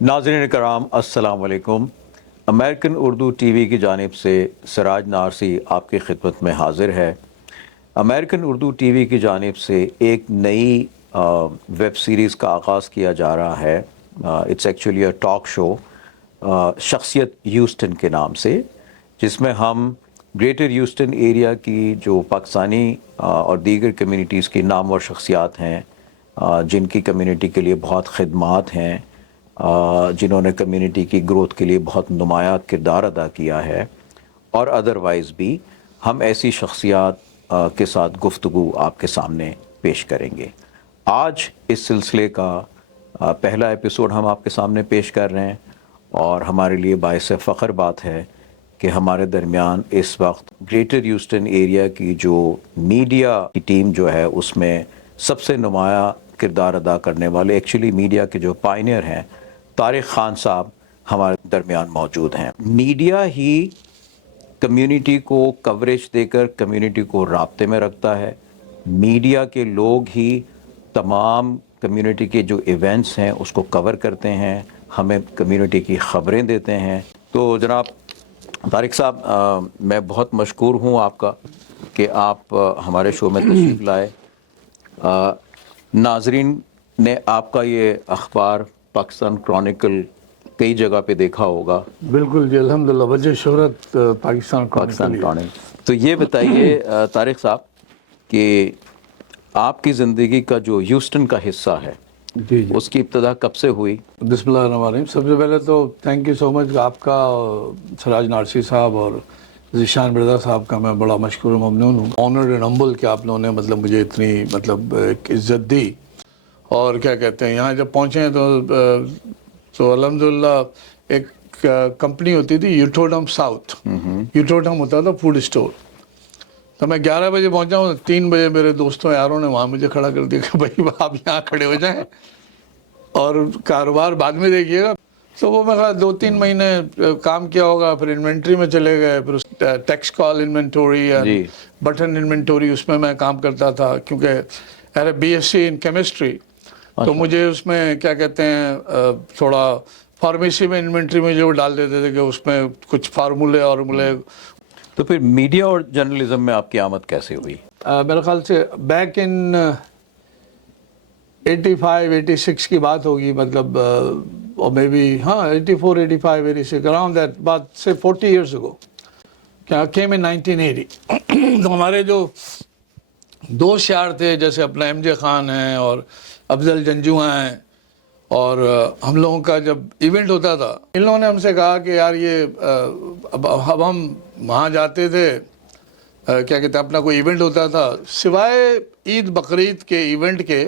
नाज़रीन कराम अस्सलाम वालेकुम। अमेरिकन उर्दू टीवी की जानिब से सिराज नारसी आपकी खिदमत में हाज़िर है। अमेरिकन उर्दू टीवी की जानिब से एक नई वेब सीरीज़ का आगाज़ किया जा रहा है। It's actually a talk show शख्सियत ह्यूस्टन के नाम से, जिसमें हम ग्रेटर ह्यूस्टन एरिया की जो पाकिस्तानी और दीगर कम्युनिटीज़ की नामवर शख्सियात हैं, जिनकी कम्युनिटी के लिए बहुत खिदमात हैं, जिन्होंने कम्युनिटी की ग्रोथ के लिए बहुत नुमायाँ किरदार अदा किया है, और अदरवाइज़ भी हम ऐसी शख्सियात के साथ गुफ्तगू आपके सामने पेश करेंगे। आज इस सिलसिले का पहला एपिसोड हम आपके सामने पेश कर रहे हैं, और हमारे लिए बाइस फ़ख्र बात है कि हमारे दरमियान इस वक्त ग्रेटर ह्यूस्टन एरिया की जो मीडिया की टीम जो है, उसमें सबसे नुमायाँ किरदार अदा करने वाले, एक्चुअली मीडिया के जो पायनियर हैं, तारिक खान साहब हमारे दरमियान मौजूद हैं। मीडिया ही कम्युनिटी को कवरेज देकर कम्युनिटी को राब्ते में रखता है। मीडिया के लोग ही तमाम कम्युनिटी के जो इवेंट्स हैं उसको कवर करते हैं, हमें कम्युनिटी की ख़बरें देते हैं। तो जनाब तारिक साहब, मैं बहुत मशकूर हूँ आपका कि आप हमारे शो में तशरीफ़ लाए। नाजरीन ने आपका ये अखबार पाकिस्तान क्रॉनिकल कई जगह पे देखा होगा। बिल्कुल जी, अल्हम्दुलिल्लाह, वजह शोहरत पाकिस्तान क्रॉनिकल। तो ये बताइए तारिक साहब कि आपकी ज़िंदगी का जो ह्यूस्टन का हिस्सा है जी जी, उसकी इब्तदा कब से हुई? बिस्मिल्लाहिर्रहमानिर्रहीम। सबसे पहले तो थैंक यू सो मच आपका, सिराज नारसी साहब और ज़ीशान मिर्ज़ा साहब का मैं बड़ा मशकूर ममनून हूँ। ऑनर्ड एंड हम्बल कि आप लोगों ने मुझे इतनी एक इज़्ज़त दी। और क्या कहते हैं, यहाँ जब पहुँचे हैं तो अल्हम्दुलिल्लाह एक कंपनी होती थी यूटोडम साउथ। यूटोडम होता था फूड स्टोर। तो मैं 11 बजे पहुंचा हूँ, 3 बजे मेरे दोस्तों यारों ने वहाँ मुझे खड़ा कर दिया कि भाई आप यहाँ खड़े हो जाएं और कारोबार बाद में देखिएगा। तो वो मेरा 2-3 महीने काम किया होगा, फिर इन्वेंट्री में चले गए, फिर टेक्स्ट कॉल इन्वेंटोरी या बटन इन्वेंटोरी, उसमें मैं काम करता था क्योंकि अरे BSc इन केमिस्ट्री। तो मुझे उसमें क्या कहते हैं, थोड़ा फार्मेसी में इन्वेंट्री में जो डाल देते थे कि उसमें कुछ फार्मूले और तो फिर मीडिया और जर्नलिज्म में आपकी आमद कैसे हुई? मेरे ख्याल से बैक इन 85-86 की बात होगी, और मे बी 84, 85, 86 अराउंड दैट, बात से 40 इयर्स अगो। क्या केम इन 1980। तो हमारे जो दोस्त यार थे, जैसे अपना MJ खान हैं और अफजल जंजुआ हैं, और हम लोगों का जब इवेंट होता था, इन लोगों ने हमसे कहा कि यार ये अब हम वहाँ जाते थे, क्या कहते हैं, अपना कोई इवेंट होता था, सिवाय ईद बकरीद के इवेंट के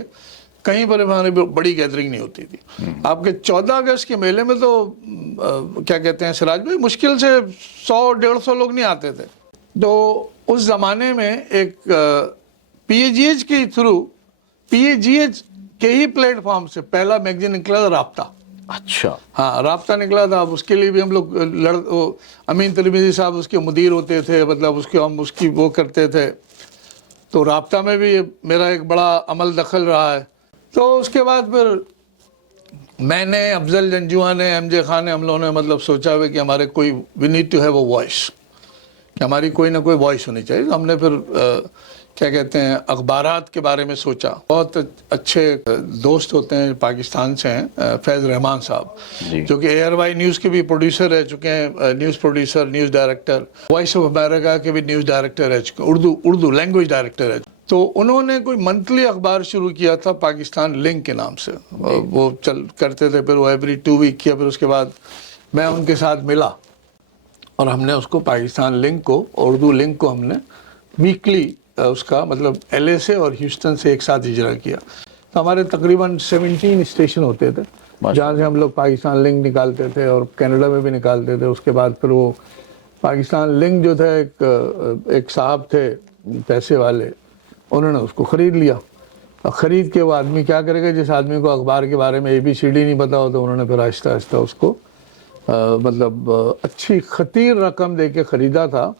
कहीं पर हमारी बड़ी गैदरिंग नहीं होती थी। आपके 14 अगस्त के मेले में तो क्या कहते हैं सिराज भाई, मुश्किल से 100-150 लोग नहीं आते थे। तो उस ज़माने में एक PAGH के थ्रू, PAGH के ही प्लेटफॉर्म से पहला मैगजीन निकला था, राब्ता। अच्छा, हाँ, राब्ता निकला था। उसके लिए भी हम लोग अमीन तिरमिज़ी साहब उसके मुदीर होते थे, उसके हम उसकी वो करते थे। तो राब्ता में भी मेरा एक बड़ा अमल दखल रहा है। तो उसके बाद फिर मैंने, अफजल जंजुआ ने, MJ खान ने, हम लोगों ने सोचा हुआ कि हमारे कोई we need to have a voice, कि हमारी कोई ना कोई वॉइस होनी चाहिए। तो हमने फिर क्या कहते हैं, अखबारात के बारे में सोचा। बहुत अच्छे दोस्त होते हैं पाकिस्तान से हैं, फैज़ रहमान साहब, जो कि ARY न्यूज़ के भी प्रोड्यूसर रह चुके हैं, news producer, news director, voice of America के भी न्यूज़ डायरेक्टर रह चुके हैं, उर्दू लैंग्वेज डायरेक्टर है। तो उन्होंने कोई मंथली अखबार शुरू किया था पाकिस्तान लिंक के नाम से, वो करते थे। फिर वो एवरी 2 वीक किया। फिर उसके बाद मैं उनके साथ मिला और हमने उसको पाकिस्तान लिंक को, उर्दू लिंक को हमने वीकली उसका LA से और ह्यूस्टन से एक साथ इजरा किया। तो हमारे तकरीबन 17 स्टेशन होते थे जहाँ से हम लोग पाकिस्तान लिंक निकालते थे, और कनाडा में भी निकालते थे। उसके बाद फिर वो पाकिस्तान लिंक जो था, एक साहब थे पैसे वाले, उन्होंने उसको ख़रीद लिया। और ख़रीद के वो आदमी क्या करेगा, जिस आदमी को अखबार के बारे में ABCD नहीं पता हो, तो उन्होंने फिर आहिस्ता आहिस्ता उसको अच्छी खतीर रकम दे के ख़रीदा था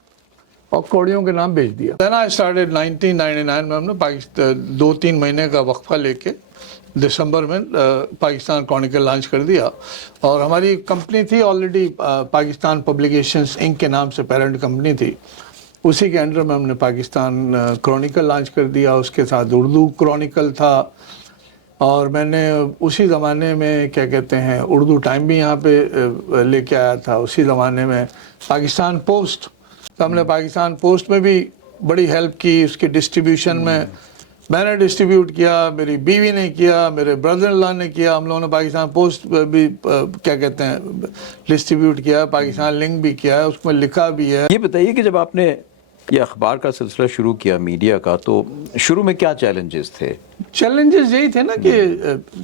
और कौड़ियों के नाम बेच दिया। Then I started 1999 में हमने पाकिस्तान 2-3 महीने का वक्फा लेके दिसंबर में पाकिस्तान क्रॉनिकल लॉन्च कर दिया। और हमारी कंपनी थी ऑलरेडी, पाकिस्तान पब्लिकेशंस इंक के नाम से पेरेंट कंपनी थी, उसी के अंडर में हमने पाकिस्तान क्रॉनिकल लॉन्च कर दिया। उसके साथ उर्दू क्रॉनिकल था, और मैंने उसी ज़माने में क्या कहते हैं उर्दू टाइम भी यहाँ पे लेके आया था। उसी ज़माने में पाकिस्तान पोस्ट, तो हमने पाकिस्तान पोस्ट में भी बड़ी हेल्प की। उसके डिस्ट्रीब्यूशन में मैंने डिस्ट्रीब्यूट किया, मेरी बीवी ने किया, मेरे ब्रदर इन लॉ ने किया। हम लोगों ने पाकिस्तान पोस्ट भी क्या कहते हैं डिस्ट्रीब्यूट किया, पाकिस्तान लिंक भी किया है, उसमें लिखा भी है। ये बताइए कि जब आपने ये अखबार का सिलसिला शुरू किया मीडिया का, तो शुरू में क्या चैलेंजेस थे? चैलेंजेस यही थे ना कि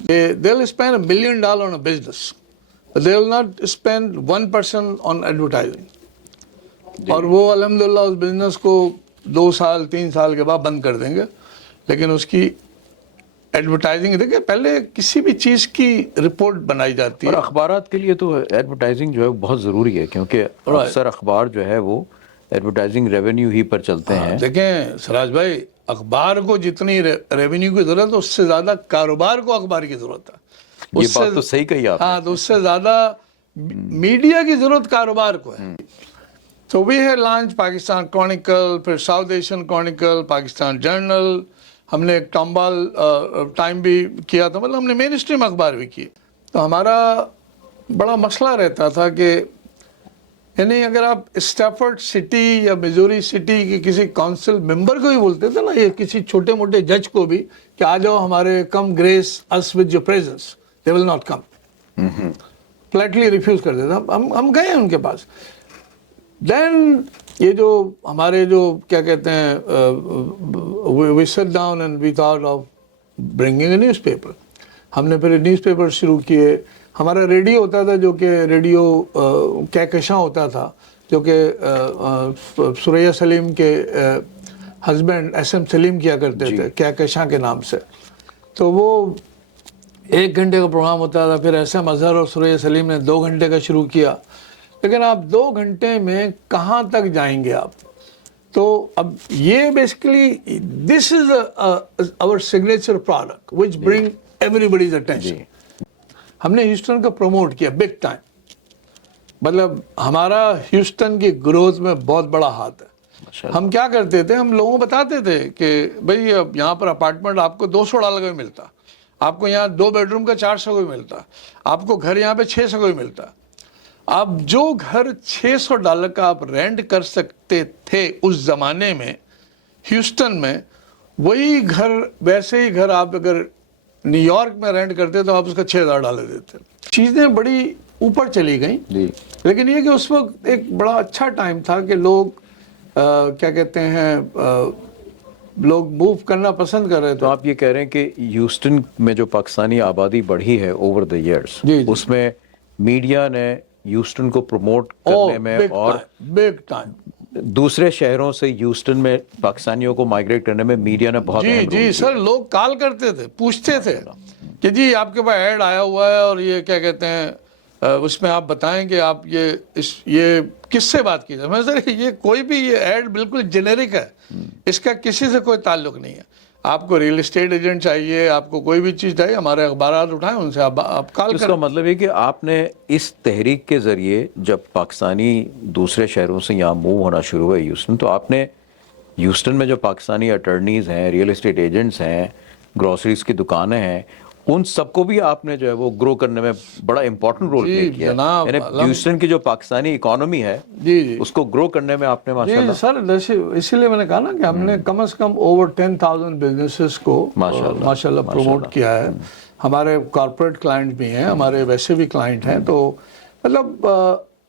they will spend $1 million on a business, they will not spend 1% on advertising. और वो अल्हम्दुलिल्लाह उस बिजनेस को 2 साल 3 साल के बाद बंद कर देंगे, लेकिन उसकी एडवर्टाइजिंग देखिए, पहले किसी भी चीज़ की रिपोर्ट बनाई जाती है। और अखबारात के लिए तो एडवर्टाइजिंग जो है बहुत ज़रूरी है, क्योंकि अक्सर अखबार जो है वो एडवर्टाइजिंग रेवेन्यू ही पर चलते हैं। देखें सिराज भाई, अखबार को जितनी रेवेन्यू की ज़रूरत है, उससे ज़्यादा कारोबार को अखबार की ज़रूरत है। ये बात तो सही कही आपने। हाँ, तो उससे ज़्यादा मीडिया की ज़रूरत कारोबार को है। तो वी है लॉन्च पाकिस्तान क्रॉनिकल, फिर south Asian Chronicle, Pakistan journal, हमने एक टॉम्बाल टाइम भी किया था, मतलब हमने मेन स्ट्रीम अखबार भी किए। तो हमारा बड़ा मसला रहता था कि यानी अगर आप स्टैफर्ड सिटी या मिजोरी सिटी के किसी काउंसिल मेंबर को ही बोलते थे ना, ये किसी छोटे मोटे जज को भी कि आ जाओ हमारे, come grace us with your presence, they will not come, flatly refuse कर देता। हम गए उनके पास। देन ये जो हमारे जो क्या कहते हैं we set down and we thought of bringing a newspaper. हमने फिर न्यूज़पेपर शुरू किए। हमारा रेडियो होता था, जो कि रेडियो कहकशां होता था, जो कि सुरैया सलीम के हस्बैंड SM सलीम किया करते थे कहकशां के नाम से। तो वो 1 घंटे का प्रोग्राम होता था, फिर SM अजहर और सुरैया सलीम ने 2 घंटे का शुरू किया। लेकिन आप 2 घंटे में कहाँ तक जाएंगे आप? तो अब ये basically this is our signature product which bring everybody's attention. हमने ह्यूस्टन को प्रमोट किया बिग टाइम, मतलब हमारा ह्यूस्टन की ग्रोथ में बहुत बड़ा हाथ है। हम क्या करते थे, हम लोगों को बताते थे कि भाई अब यहाँ पर अपार्टमेंट आपको $200 का भी मिलता, आपको यहाँ 2 बेडरूम का $400 का भी मिलता, आपको घर यहाँ पे $600 का भी मिलता। अब जो घर $600 का आप रेंट कर सकते थे उस ज़माने में ह्यूस्टन में, वही घर, वैसे ही घर आप अगर न्यूयॉर्क में रेंट करते तो आप उसका $6000 देते। चीज़ें बड़ी ऊपर चली गई, लेकिन ये कि उस वक्त एक बड़ा अच्छा टाइम था कि लोग क्या कहते हैं लोग मूव करना पसंद कर रहे थे। तो आप ये कह रहे हैं कि ह्यूस्टन में जो पाकिस्तानी आबादी बढ़ी है ओवर द ईयर्स, उसमें मीडिया ने ह्यूस्टन को प्रमोट करने में और बिग टाइम दूसरे शहरों से ह्यूस्टन में पाकिस्तानियों को माइग्रेट करने में मीडिया ने बहुत जी जी सर, लोग कॉल करते थे, पूछते थे कि जी आपके पास ऐड आया हुआ है और ये क्या कहते हैं उसमें आप बताएं कि आप ये किससे बात की जाए। मैं सर ये कोई भी ये ऐड बिल्कुल जेनेरिक है, इसका किसी से कोई ताल्लुक नहीं है। आपको रियल एस्टेट एजेंट चाहिए, आपको कोई भी चीज़ चाहिए, हमारे अखबार उठाएं, उनसे आप कॉल करें। इसका मतलब है कि आपने इस तहरीक के ज़रिए जब पाकिस्तानी दूसरे शहरों से यहाँ मूव होना शुरू हुआ ह्यूस्टन, तो आपने ह्यूस्टन में जो पाकिस्तानी अटर्नीज़ हैं, रियल एस्टेट एजेंट्स हैं, ग्रॉसरीज की दुकानें हैं, उन सबको भी आपने जो है वो ग्रो करने में बड़ा इंपॉर्टेंट रोल प्ले किया। यानी ह्यूस्टन की जो पाकिस्तानी इकोनॉमी है जी उसको ग्रो करने में आपने माशाल्लाह। सर इसीलिए मैंने कहा ना कि हमने कम से कम ओवर 10,000 बिजनेसेस को माशाल्लाह प्रमोट किया है। हमारे कॉर्पोरेट क्लाइंट भी हैं, हमारे वैसे भी क्लाइंट हैं, तो मतलब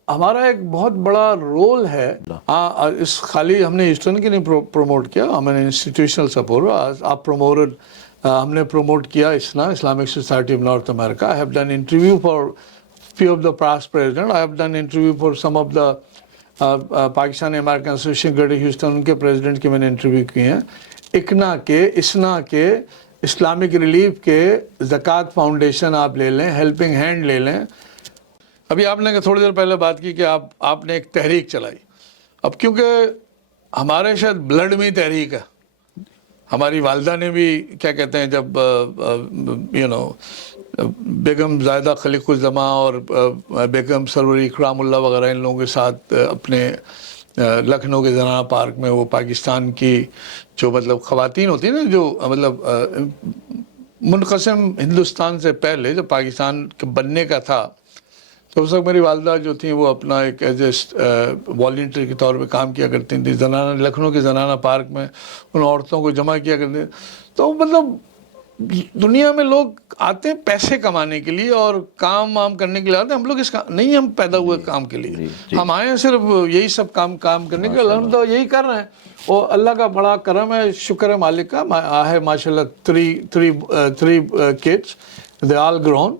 हमारा एक बहुत बड़ा रोल है। हाँ, इस खाली हमने ह्यूस्टन की नहीं प्रमोट किया, हमने इंस्टीट्यूशनल सपोर्ट आप प्रमोटेड हमने प्रमोट किया ISNA, Islamic society of north America. I have done interview for few of the past president. I have done interview for some of the Pakistani American Association Greater Houston, उनके president के मैंने interview किए हैं। ICNA के, ISNA के, Islamic relief के, ज़कात foundation आप ले लें, हेल्पिंग हैंड ले लें। अभी आपने थोड़ी देर पहले बात की कि आपने एक तहरीक चलाई। अब क्योंकि हमारे शायद ब्लड में ही तहरीक है, हमारी वालदा ने भी क्या कहते हैं जब बेगम ज़ायदा खलीकुज़्ज़मा और बेगम सरवर इकरामुल्ला वगैरह इन लोगों के साथ अपने लखनऊ के ज़नाना पार्क में वो पाकिस्तान की जो मतलब ख़वातीन होती हैं ना जो मतलब मुनक़सिम हिंदुस्तान से पहले जब पाकिस्तान के बनने का था तो उस वक्त मेरी वालदा जो थी वो अपना एक एज ए वॉल्टियर के तौर पे काम किया करती थी ज़नाना लखनऊ के ज़नाना पार्क में उन औरतों को जमा किया करते तो मतलब दुनिया में लोग आते हैं पैसे कमाने के लिए और काम वाम करने के लिए आते हैं हम लोग इसका नहीं हम पैदा हुए काम के लिए हम आए हैं सिर्फ यही सब काम करने के लिए अल्हम्दुलिल्लाह यही कर रहे हैं और अल्लाह का बड़ा करम है शुक्र है मालिक का I have माशाल्लाह three kids they all grown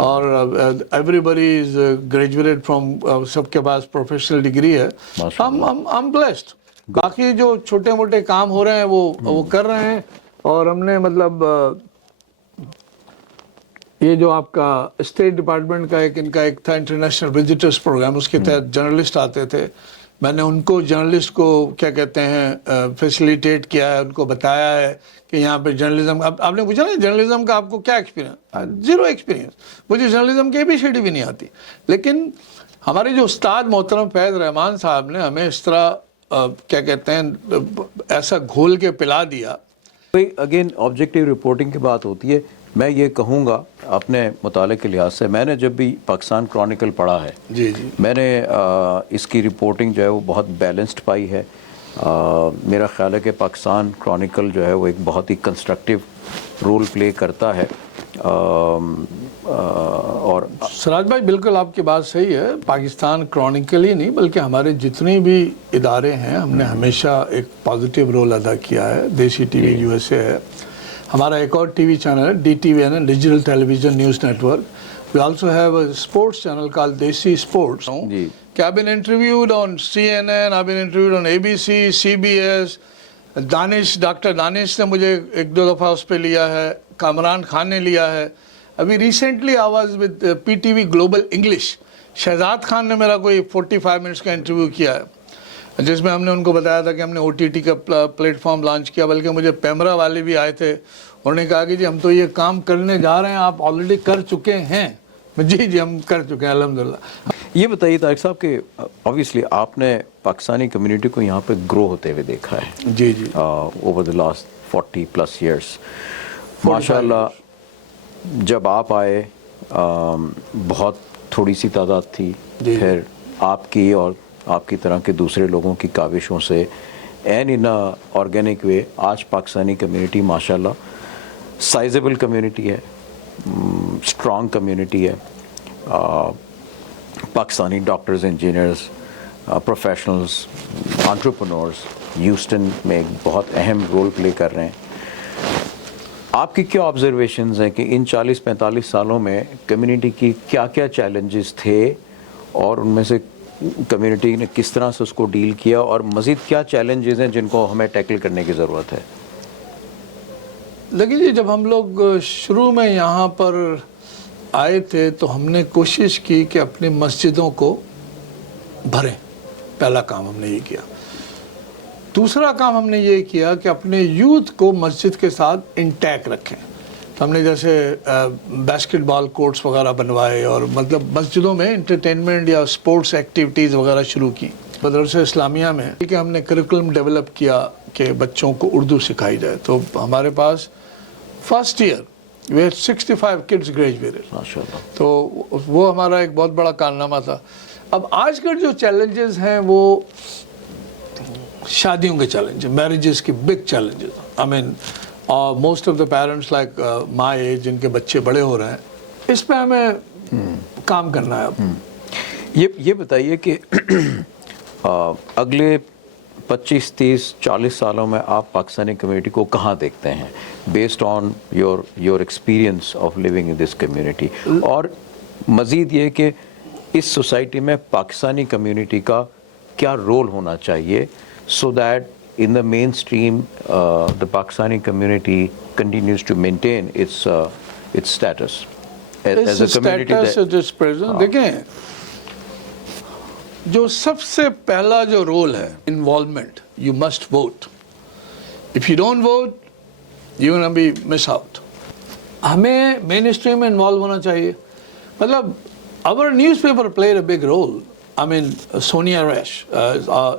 और everybody is graduated from सबके पास प्रोफेशनल डिग्री है हम ब्लेस्ड बाकी जो छोटे मोटे काम हो रहे हैं वो कर रहे हैं और हमने मतलब ये जो आपका स्टेट डिपार्टमेंट का इनका एक था इंटरनेशनल विजिटर्स प्रोग्राम उसके तहत जर्नलिस्ट आते थे मैंने उनको जर्नलिस्ट को क्या कहते हैं फैसिलिटेट किया है उनको बताया है कि यहाँ पे जर्नलिज्म आपने पूछा ना जर्नलिज्म का आपको क्या एक्सपीरियंस जीरो एक्सपीरियंस मुझे जर्नलिज्म की ABCD भी नहीं आती लेकिन हमारे जो उस्ताद मोहतरम फैज़ रहमान साहब ने हमें इस तरह क्या कहते हैं ऐसा घोल के पिला दिया अगेन ऑब्जेक्टिव रिपोर्टिंग की बात होती है मैं ये कहूँगा अपने मुताले के लिहाज से मैंने जब भी पाकिस्तान क्रॉनिकल पढ़ा है जी जी मैंने इसकी रिपोर्टिंग जो है वो बहुत बैलेंस्ड पाई है मेरा ख्याल है कि पाकिस्तान क्रॉनिकल जो है वो एक बहुत ही कंस्ट्रक्टिव रोल प्ले करता है और सिराज भाई बिल्कुल आपकी बात सही है पाकिस्तान क्रॉनिकल ही नहीं बल्कि हमारे जितने भी इदारे हैं हमने हमेशा एक पॉजिटिव रोल अदा किया है देसी TV USA है हमारा एक और TV चैनल है DTVN digital television news network we also have a sports channel called Desi Sports कि I've been interviewed on CNN I've been interviewed on ABC CBS Danish doctor Danish ने मुझे एक दो दफ़ा उस पर लिया है कामरान खान ने लिया है अभी recently I was with PTV global English Shahzad Khan ने मेरा कोई 45 मिनट्स का इंटरव्यू किया है जिसमें हमने उनको बताया था कि हमने OTT का प्लेटफॉर्म लॉन्च किया बल्कि मुझे पैमरा वाले भी आए थे उन्होंने कहा कि जी हम तो ये काम करने जा रहे हैं आप ऑलरेडी कर चुके हैं जी हम कर चुके हैं अल्हम्दुलिल्लाह ये बताइए तारिक साहब कि ऑब्वियसली आपने पाकिस्तानी कम्युनिटी को यहाँ पे ग्रो होते हुए देखा है जी जी ओवर द लास्ट 40+ ईयर्स माशाल्लाह जब आप आए बहुत थोड़ी सी तादाद थी फिर आपकी और आपकी तरह के दूसरे लोगों की काविशों से एंड इन ऑर्गेनिक वे आज पाकिस्तानी कम्युनिटी माशाल्लाह साइजेबल कम्युनिटी है स्ट्रॉन्ग कम्युनिटी है Pakistani doctors engineers professionals entrepreneurs Houston में एक बहुत अहम रोल प्ले कर रहे हैं आपकी क्या ऑब्जर्वेशंस हैं कि इन 40-45 सालों में कम्युनिटी की क्या क्या चैलेंजेस थे और उनमें से कम्युनिटी ने किस तरह से उसको डील किया और मज़ीद क्या चैलेंजेस हैं जिनको हमें टैकल करने की ज़रूरत है देखिए जब हम लोग शुरू में यहाँ पर आए थे तो हमने कोशिश की कि अपनी मस्जिदों को भरें पहला काम हमने ये किया दूसरा काम हमने ये किया कि अपने यूथ को मस्जिद के साथ इंटैक्ट रखें तो हमने जैसे बास्केटबॉल कोर्ट्स वगैरह बनवाए और मतलब मस्जिदों में इंटरटेनमेंट या स्पोर्ट्स एक्टिविटीज़ वगैरह शुरू की मदरसा इस्लामिया में कि हमने करिकुलम डेवलप किया कि बच्चों को उर्दू सिखाई जाए तो हमारे पास फर्स्ट ईयर वे 65 किड्स ग्रेजुएटेड माशाल्लाह तो वो हमारा एक बहुत बड़ा कारनामा था अब आजकल जो चैलेंजेस हैं वो शादियों के चैलेंज मैरिजेस की big challenges I mean most of the parents like my age जिनके बच्चे बड़े हो रहे हैं इस पे हमें काम करना है अब ये बताइए कि अगले 25, 30, 40 सालों में आप पाकिस्तानी कम्युनिटी को कहाँ देखते हैं based on your experience of living in this community और मज़ीद ये कि इस सोसाइटी में पाकिस्तानी कम्युनिटी का क्या रोल होना चाहिए so that in the mainstream the Pakistani community continues to maintain its status as a community status at its present देखें जो सबसे पहला जो रोल है involvement you must vote if you don't vote you can be miss out. हमें main stream में involve होना चाहिए। मतलब our newspaper played a big role. I mean, Sonia Resh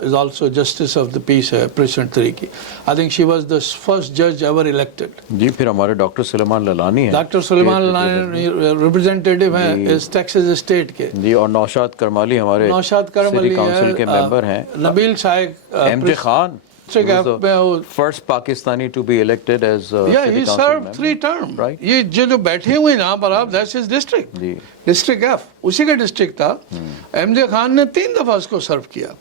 is also Justice of the Peace, President Tariqi. I think she was the first judge ever elected. जी, फिर हमारे doctor Suleman Lalani हैं, doctor Suleman Lalani representative हैं इस Texas state के जी, और नौशाद करमाली हमारे Naushad Karmali city council के member हैं, नबील शाइक एमजे खान में first Pakistani to be elected as yeah, he served 3 term. Right. ये जो बैठे हुए हैं यहाँ पर आप, that's his district. जी, डिस्ट्रिक्ट एफ उसी का डिस्ट्रिक्ट था। एमजे खान ने 3 दफा उसको सर्व किया।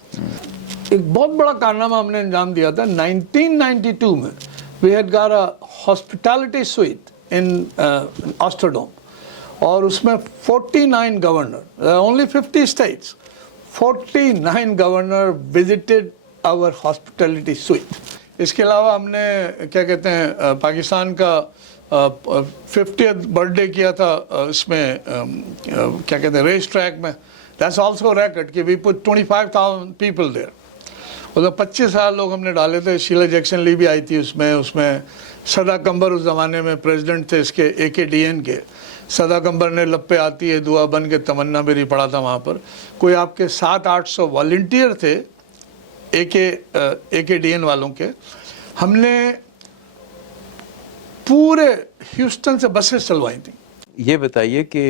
एक बहुत बड़ा कारनामा हमने अंजाम दिया था 1992 में। We had got a hospitality suite in ऑस्टरडोम और उसमें 49 governor, only 50 states, 49 governor visited our hospitality suite. इसके अलावा हमने क्या कहते हैं पाकिस्तान का 50th बर्थडे किया था इसमें क्या कहते हैं रेस ट्रैक में। दैट्स आल्सो रिकॉर्ड कि वी पुट 25,000 पीपल देयर। उधर 25,000 लोग हमने डाले थे। शीला जैक्सन ली भी आई थी उसमें सदा कंबर उस ज़माने में प्रेसिडेंट थे इसके AKDN के। सदा कंबर ने लब पे आती है दुआ बन के तमन्ना मेरी पड़ा था वहाँ पर। कोई आपके 700-800 वॉलंटियर थे AKDN वालों के। हमने पूरे ह्यूस्टन से बसेस चलवाई थी। ये बताइए कि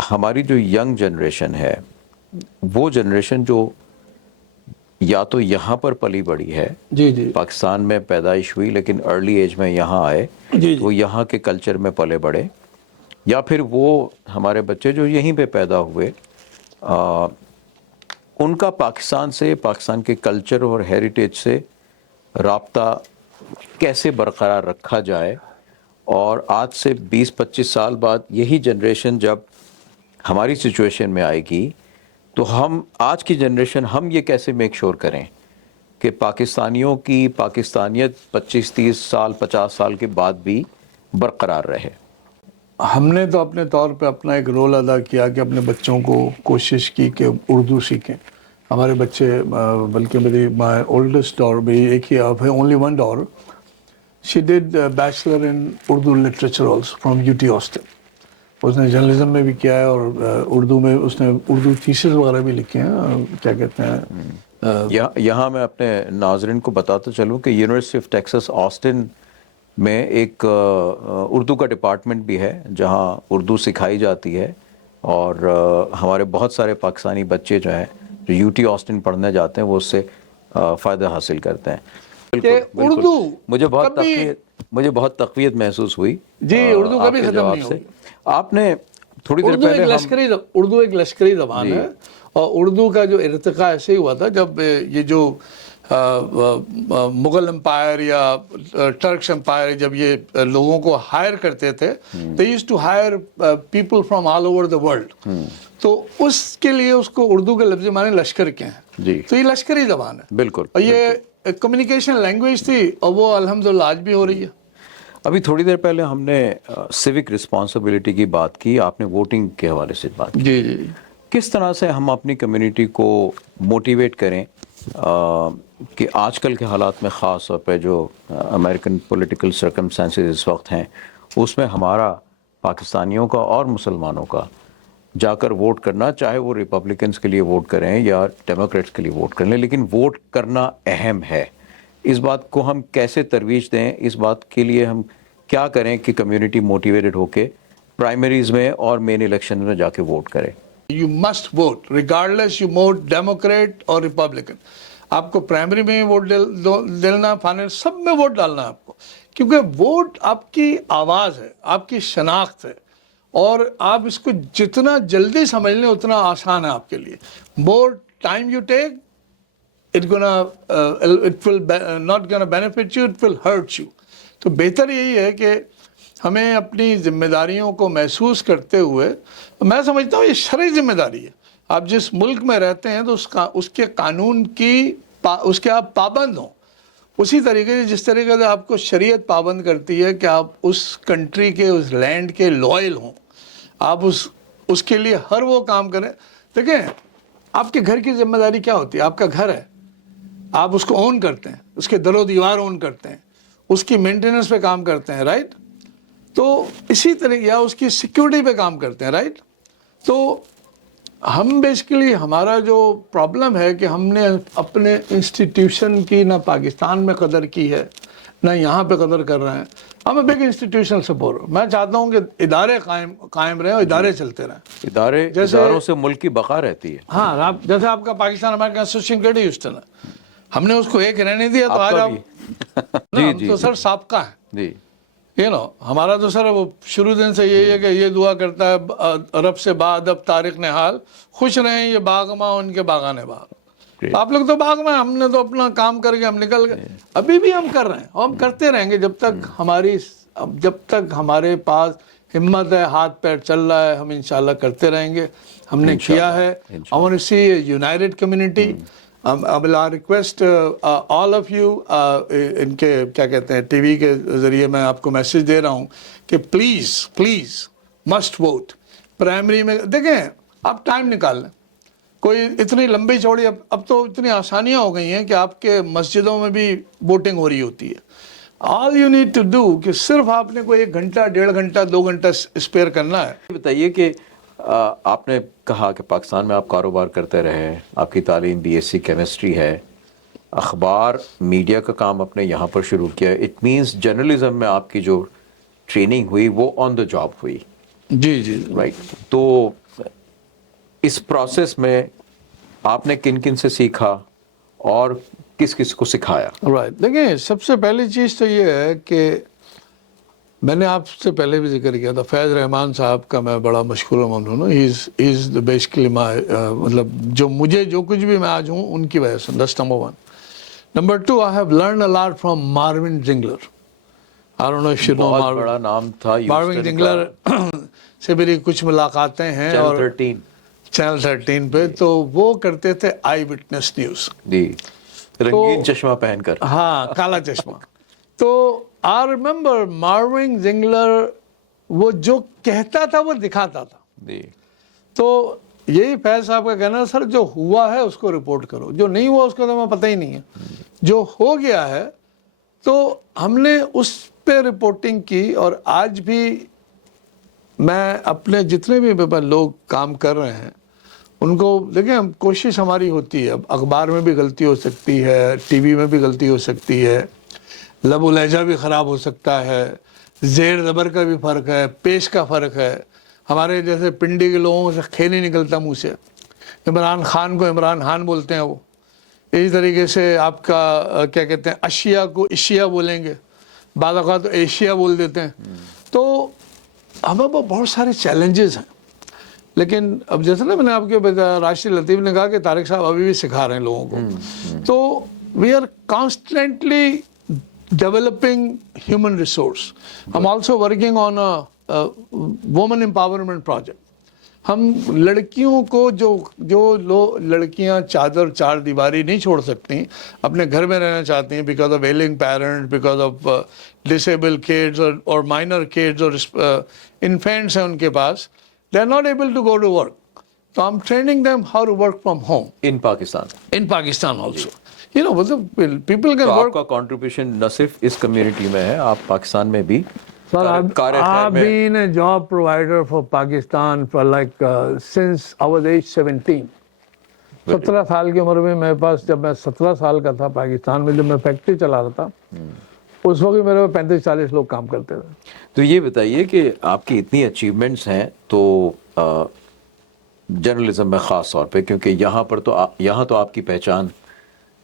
हमारी जो यंग जनरेशन है, वो जनरेशन जो या तो यहाँ पर पली बड़ी है, जी जी, पाकिस्तान में पैदाइश हुई लेकिन अर्ली एज में यहाँ आए, जी, वो यहाँ के कल्चर में पले बड़े, या फिर वो हमारे बच्चे जो यहीं पे पैदा हुए, उनका पाकिस्तान से, पाकिस्तान के कल्चर और हेरिटेज से राब्ता कैसे बरकरार रखा जाए। और आज से 20-25 साल बाद यही जनरेशन जब हमारी सिचुएशन में आएगी तो हम, आज की जनरेशन, हम ये कैसे मेक श्योर करें कि पाकिस्तानियों की पाकिस्तानियत 25-30 साल 50 साल के बाद भी बरकरार रहे। हमने तो अपने तौर पे अपना एक रोल अदा किया कि अपने बच्चों को कोशिश की कि उर्दू सीखें। हमारे बच्चे, बल्कि मेरी माय ओल्डेस्ट डॉटर भी, एक ही only one daughter, she did bachelor in Urdu literature also from UT Austin. उसने जर्नलिज्म में भी किया है और उर्दू में उसने उर्दू थीसिस वगैरह भी लिखे हैं। क्या कहते हैं, यहाँ मैं अपने नाज़रीन को बताता चलूँ कि यूनिवर्सिटी ऑफ टेक्सास ऑस्टिन में एक उर्दू का डिपार्टमेंट भी है जहाँ उर्दू सिखाई जाती है, और हमारे बहुत सारे पाकिस्तानी बच्चे जो हैं जो UT ऑस्टिन पढ़ने जाते हैं वो उससे फ़ायदा हासिल करते हैं। बिल्कुल, उर्दू मुझे बहुत तकवीत महसूस हुई जी। उर्दू कभी खत्म नहीं होगी। आपने थोड़ी देर पहले उर्दू एक लश्करी ज़बान है, और उर्दू का जो इर्तिका ऐसे ही हुआ था जब ये जो मुगल एम्पायर या टर्क्स एम्पायर जब ये लोगों को हायर करते थे, they used to hire people from all over the world. तो उसके लिए उसको उर्दू के लफ्ज़ माने लश्कर के हैं जी। तो ये लश्करी ज़बान है बिल्कुल, और ये कम्युनिकेशन लैंग्वेज थी और वो अल्हम्दुलिल्लाह आज भी हो रही है। अभी थोड़ी देर पहले हमने सिविक रिस्पॉन्सिबिलिटी की बात की, आपने वोटिंग के हवाले से बात की। जी जी, किस तरह से हम अपनी कम्युनिटी को मोटिवेट करें कि आजकल के हालात में ख़ास तौर पे जो अमेरिकन पॉलिटिकल सर्कमस्टेंसेस इस वक्त हैं उसमें हमारा पाकिस्तानियों का और मुसलमानों का जाकर वोट करना, चाहे वो रिपब्लिकन्स के लिए वोट करें या डेमोक्रेट्स के लिए वोट करें, लेकिन वोट करना अहम है। इस बात को हम कैसे तरवीज दें, इस बात के लिए हम क्या करें कि कम्युनिटी मोटिवेटेड होके प्राइमरीज में और मेन इलेक्शन में जाके वोट करें। You must vote regardless you won't Democrat और रिपब्लिकन। आपको प्राइमरी में वोट देना, फाइनल सब में वोट डालना है आपको, क्योंकि वोट आपकी आवाज़ है, आपकी शनाख्त है, और आप इसको जितना जल्दी समझ लें उतना आसान है आपके लिए। More time you take, it will not gonna benefit you, it will hurt you। तो बेहतर यही है कि हमें अपनी जिम्मेदारियों को महसूस करते हुए, मैं समझता हूँ ये शरई जिम्मेदारी है। आप जिस मुल्क में रहते हैं तो उसके कानून की उसके आप पाबंद हों, उसी तरीके से जिस तरीके से आपको शरीयत पाबंद करती है कि आप उस कंट्री के, उस लैंड के लॉयल हों, आप उसके लिए हर वो काम करें। देखें, आपके घर की जिम्मेदारी क्या होती है? आपका घर है, आप उसको ओन करते हैं, उसके दरो दीवार ओन करते हैं, उसकी मेंटेनेंस पे काम करते हैं, राइट? तो इसी तरह या उसकी सिक्योरिटी पे काम करते हैं, राइट? तो हम बेसिकली हमारा जो प्रॉब्लम है कि हमने अपने इंस्टीट्यूशन की ना पाकिस्तान में कदर की है ना यहाँ पे कदर कर रहे हैं। हम बिग इंस्टीट्यूशनल सपोर्ट, मैं चाहता हूँ कि इदारे कायम रहें और इदारे चलते रहें। इदारों से मुल्क की बका रहती है। हाँ, आप जैसे आपका Pakistan American association greater Houston है, हमने उसको एक रहने दिया तो आज आप जी तो सर साबका है जी, हमारा तो सर वो शुरू दिन से यही है कि ये दुआ करता है रब से बाअदब तारिक ने हाल, खुश रहें ये बागमा उनके बागाने बाग। तो आप लोग तो बाग में, हमने तो अपना काम करके हम निकल गए। अभी भी हम कर रहे हैं और हम करते रहेंगे जब तक हमारे पास हिम्मत है, हाथ पैर चल रहा है, हम इंशाल्लाह करते रहेंगे। हमने किया है। I want to see a united community. I will request all of you, इनके क्या कहते हैं टीवी के जरिए मैं आपको मैसेज दे रहा हूँ कि प्लीज मस्ट वोट। प्राइमरी में देखें, आप टाइम निकाल लें, कोई इतनी लंबी चौड़ी, अब तो इतनी आसानियां हो गई हैं कि आपके मस्जिदों में भी वोटिंग हो रही होती है। All you need to do कि सिर्फ आपने कोई 1 घंटा 1.5 घंटा 2 घंटा स्पेयर करना है। बताइए कि आपने कहा कि पाकिस्तान में आप कारोबार करते रहे, आपकी तालीम बीएससी केमिस्ट्री है, अखबार मीडिया का काम आपने यहाँ पर शुरू किया। इट मीन्स जर्नलिज्म में आपकी जो ट्रेनिंग हुई वो ऑन द जॉब हुई। जी राइट। तो इस प्रोसेस में आपने किन किन से सीखा और किस किस को सिखाया? राइट, देखिए सबसे पहली चीज़ तो ये है कि मैंने आपसे पहले भी जिक्र किया था, फैज़ रहमान साहब का मैं बड़ा मशहूर हूँ। He is the basically my, मतलब जो कुछ भी मैं आज हूँ उनकी वजह से। That's number 1। Number 2, I have learn a lot from Marvin Zindler. I don't know if you know Marvin. बड़ा नाम था मार्विन जिंगलर से मेरी कुछ मुलाकातें हैं और चैनल 13 पे। तो वो करते थे आई विटनेस न्यूज़ जी, रंगीन चश्मा पहनकर। हाँ, काला चश्मा। तो आई रिमेम्बर मार्विन जिंगलर, वो जो कहता था वो दिखाता था जी। तो यही फैज साहब का कहना, सर जो हुआ है उसको रिपोर्ट करो, जो नहीं हुआ उसको तो हमें पता ही नहीं है। जो हो गया है तो हमने उस पे रिपोर्टिंग की। और आज भी मैं अपने जितने भी लोग काम कर रहे हैं उनको देखें, कोशिश हमारी होती है। अब अखबार में भी गलती हो सकती है, टीवी में भी गलती हो सकती है, लब लहजा भी ख़राब हो सकता है, ज़ेर ज़बर का भी फ़र्क है, पेश का फ़र्क है। हमारे जैसे पिंडी के लोगों से खे नहीं निकलता मुँह से। इमरान खान को इमरान खान बोलते हैं वो। इसी तरीके से आपका क्या कहते हैं, अशिया को एशिया बोलेंगे, बाद औक़ात तो एशिया बोल देते हैं। तो हमें बहुत सारे चैलेंजेस हैं। लेकिन अब जैसे ना मैंने आपके बताया, राशिद लतीफ़ ने कहा कि तारिक साहब अभी भी सिखा रहे हैं लोगों को। तो we are constantly developing human resource. हम also working on a women empowerment project. हम लड़कियों को जो लड़कियां चादर चार दीवारी नहीं छोड़ सकती, अपने घर में रहना चाहती हैं because of ailing parents, because of disable kids और माइनर किड्स और इन्फेंट्स हैं उनके पास, they are not able to go to work. So I'm training them how to work from home. In Pakistan? In Pakistan also. You know, people can तो work. आपका contribution न सिर्फ इस community में है, आप पाकिस्तान में भी Sir, I've been a job provider for Pakistan for like since I was age 17. 17 साल की उम्र में मेरे पास, जब मैं 17 साल का था पाकिस्तान में, जब मैं फैक्ट्री चला रहा था, उस वक्त मेरे 35-40 लोग काम करते थे। तो ये बताइए कि आपकी इतनी अचीवमेंट्स हैं तो जर्नलिज्म में ख़ास तौर पे, क्योंकि यहाँ तो आपकी पहचान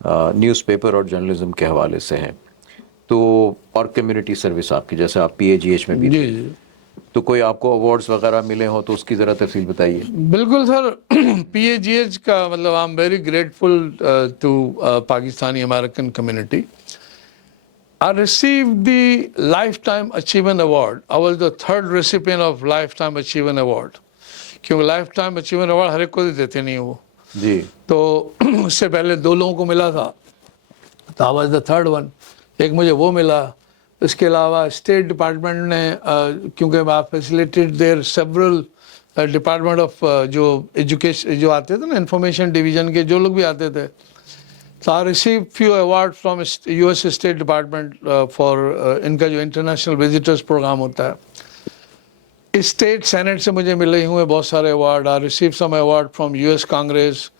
न्यूज़पेपर और जर्नलिज्म के हवाले से है, तो और कम्युनिटी सर्विस आपकी, जैसे आप PAGH में भी थे, तो कोई आपको अवार्ड्स वगैरह मिले हो तो उसकी ज़रा तफसील बताइए। बिल्कुल सर, PAGH का मतलब I am very grateful to Pakistani American community. I received the Lifetime Achievement Award. I was the 3rd recipient of Lifetime Achievement Award. क्योंकि Lifetime Achievement Award हर एक को देते नहीं वो जी। तो उससे पहले 2 लोगों को मिला था, तो I was the 3rd one. एक मुझे वो मिला। इसके अलावा स्टेट डिपार्टमेंट ने क्योंकि I facilitated there several department of जो एजुकेशन जो आते थे ना, इंफॉर्मेशन डिवीज़न के जो लोग भी आते थे, So I received few awards from US State Department for इनका जो international visitors program होता है, स्टेट सेनेट से मुझे मिले हुए बहुत सारे award. I receive some award from US Congress.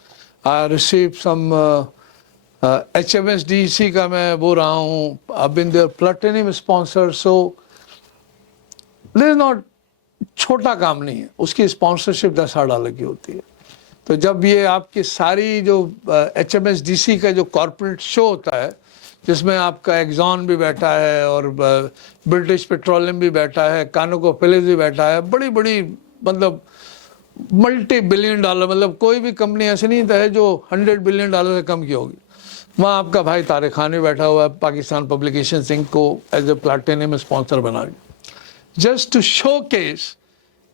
I receive some HMSDC का मैं वो रहा हूँ. I been there platinum sponsor. So this is not छोटा काम नहीं है, उसकी स्पॉन्सरशिप $10 की होती है. तो जब ये आपकी सारी जो HMSDC का जो कॉर्पोरेट शो होता है, जिसमें आपका एक्सॉन भी बैठा है और ब्रिटिश पेट्रोलियम भी बैठा है, कानोको फिलिप्स भी बैठा है, बड़ी बड़ी मतलब मल्टी बिलियन डॉलर, मतलब कोई भी कंपनी ऐसी नहीं है जो $100 बिलियन से कम की होगी. वहाँ आपका भाई तारिक खान भी बैठा हुआ है, पाकिस्तान पब्लिकेशन सिंह को एज ए प्लैटिनम स्पॉन्सर बना के, जस्ट टू शो केस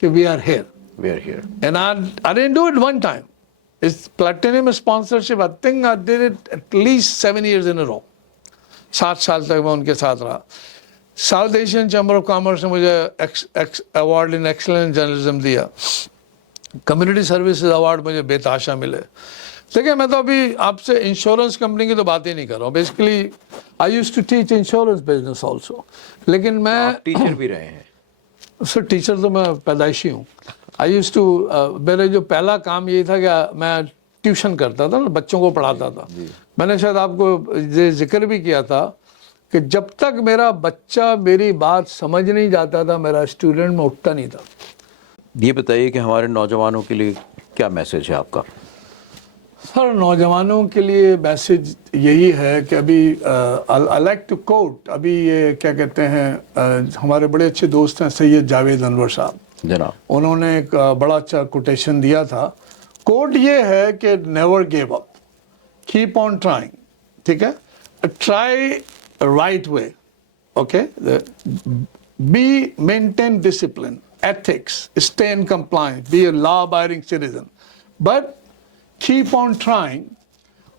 कि we are here. We are here. And I didn't do it one time. It's platinum sponsorship. I think I did it at least 7 years in a row. 7 साल तक मैं उनके साथ रहा. South Asian chamber of commerce ने मुझे award in excellent journalism दिया. Community services award मुझे बेताशा मिले. देखिए, मैं तो अभी आपसे इंश्योरेंस कंपनी की तो बात ही नहीं कर रहा हूँ. Basically I used to teach insurance business also. लेकिन मैं आप टीचर भी रहे हैं. सर टीचर तो मैं पैदाइशी हूँ. आई यूज टू मेरे जो पहला काम ये था कि मैं ट्यूशन करता था ना, बच्चों को पढ़ाता था. मैंने शायद आपको ये जिक्र भी किया था कि जब तक मेरा बच्चा मेरी बात समझ नहीं जाता था, मेरा स्टूडेंट में उठता नहीं था. ये बताइए कि हमारे नौजवानों के लिए क्या मैसेज है आपका? सर, नौजवानों के लिए मैसेज यही है कि अभी आई लाइक टू कोट, अभी ये क्या कहते हैं, हमारे बड़े अच्छे दोस्त हैं सैयद जावेद अनवर साहब, जनाब, उन्होंने एक बड़ा अच्छा कोटेशन दिया था. कोट ये है कि never give up, keep on trying. ठीक है, try right way. Okay, be maintain discipline, ethics, stay in compliance, be a law abiding citizen, but keep on trying.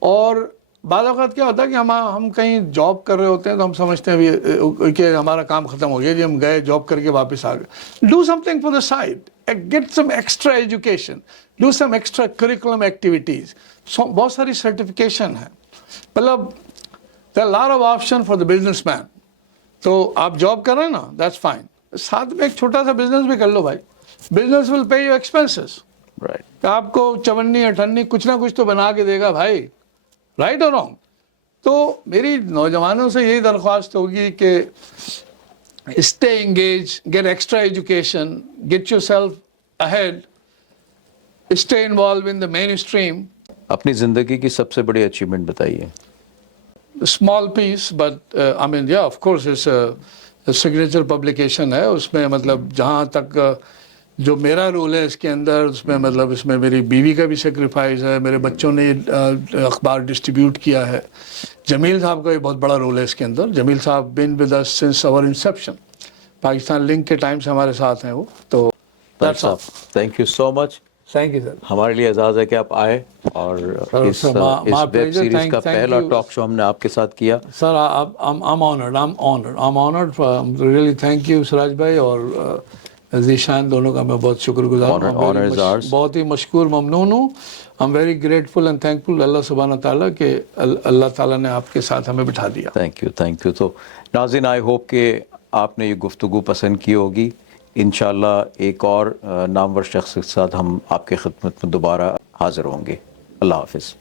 और बाद वक़्त क्या होता है कि हम कहीं जॉब कर रहे होते हैं तो हम समझते हैं अभी कि हमारा काम ख़त्म हो गया जी, हम गए जॉब करके वापस आ गए. Do something for the side, get some extra education, do some extra curriculum activities. बहुत सारी सर्टिफिकेशन है, मतलब there are lot of option for the businessman. तो आप जॉब कर रहे हैं ना, दैट्स फाइन, साथ में एक छोटा सा बिजनेस भी कर लो भाई. Business will pay you expenses. Right. आपको चवन्नी अठन्नी कुछ ना कुछ तो बना के देगा भाई, राइट और रॉन्ग. तो मेरी नौजवानों से यही दरख्वास्त होगी कि stay engage, get extra education, get yourself ahead, stay involve in the main stream. अपनी ज़िंदगी की सबसे बड़ी अचीवमेंट बताइए. Small piece, but I mean ya of course it's signature publication है. उसमें मतलब जहाँ तक जो मेरा रोल है इसके अंदर, उसमें मतलब इसमें मेरी बीवी का भी सेक्रीफाइस है, मेरे बच्चों ने अखबार डिस्ट्रीब्यूट किया है. जमील साहब का भी बहुत बड़ा रोल है इसके अंदर. Jameel sahab been with us since our inception, Pakistan Link के टाइम से हमारे साथ हैं वो. तो that's all. Thank you so much. Thank you sir. हमारे लिए एजाज़ है कि आप आए और इस वेब सीरीज का पहला टॉक शो हमने आपके साथ किया. Sir, I'm honored. Really thank you Siraj भाई और ज़ीशान, दोनों का मैं बहुत शुक्रगुजार हूँ. बहुत ही मशकूर ममनून हूँ. I am very grateful and thankful अल्लाह सुब्हानहू ताला के अल्लाह ताला ने आपके साथ हमें बिठा दिया. Thank you. तो नाज़रीन, आई होप कि आपने ये गुफ्तगू पसंद की होगी. इंशाअल्लाह एक और नामवर शख्स के साथ हम आपके खिदमत में दोबारा हाज़िर होंगे. अल्लाह हाफ़िज़.